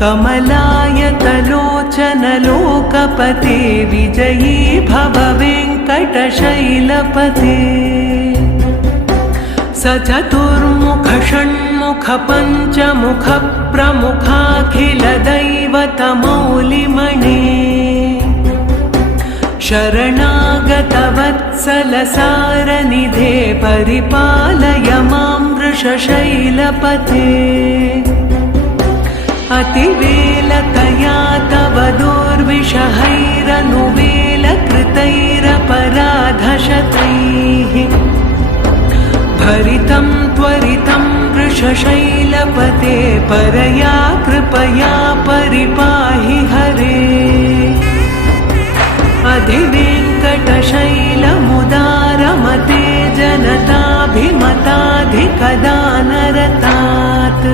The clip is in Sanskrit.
कमलायतलोचन लोकपते विजयी भव वेङ्कटशैलपते स चतुर्मुख षण्मुख पञ्चमुख प्रमुखाखिल दैवतमौलिमणे शरणागतवत्सलसारनिधे परिपालय मां वृषशैलपथे अतिवेलकया तव दुर्विषहैरनुवेलकृतैरपराधशतैः भरितं त्वरितं वृषशैलपते परया कृपया परिपाहि हरे। अधिवेङ्कटशैलमुदारमते जनताभिमताधिकदानरतात्